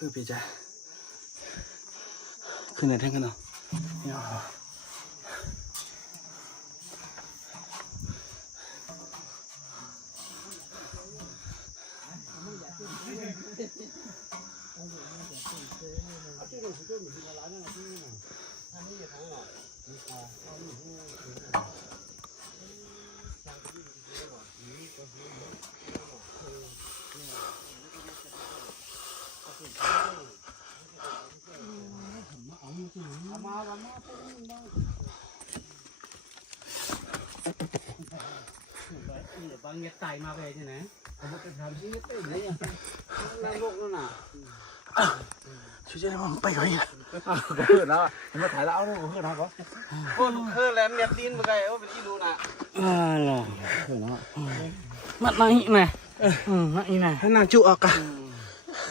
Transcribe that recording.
คือพี่จ้าขึ้นไหนแท่งกันเนาะเนี่ยบางเนี่ยไต่มาไปใช่ไหมเขามาเป็นทำที่เต้นเลยอ่ะนั่งลงนั่นน่ะช่วยได้บ้างไปก่อนเนี่ยเพื่อนแล้วมันมาถ่ายแล้วเอาเนี่ยเพื่อนนะก็คนเพื่อนแล้วเนี่ยดินมาไกลว่าเป็นที่ดูน่ะล่ะเพื่อนเนาะมัดนั่งอีกไหนนั่งอีกไหนให้นางจุออกกัน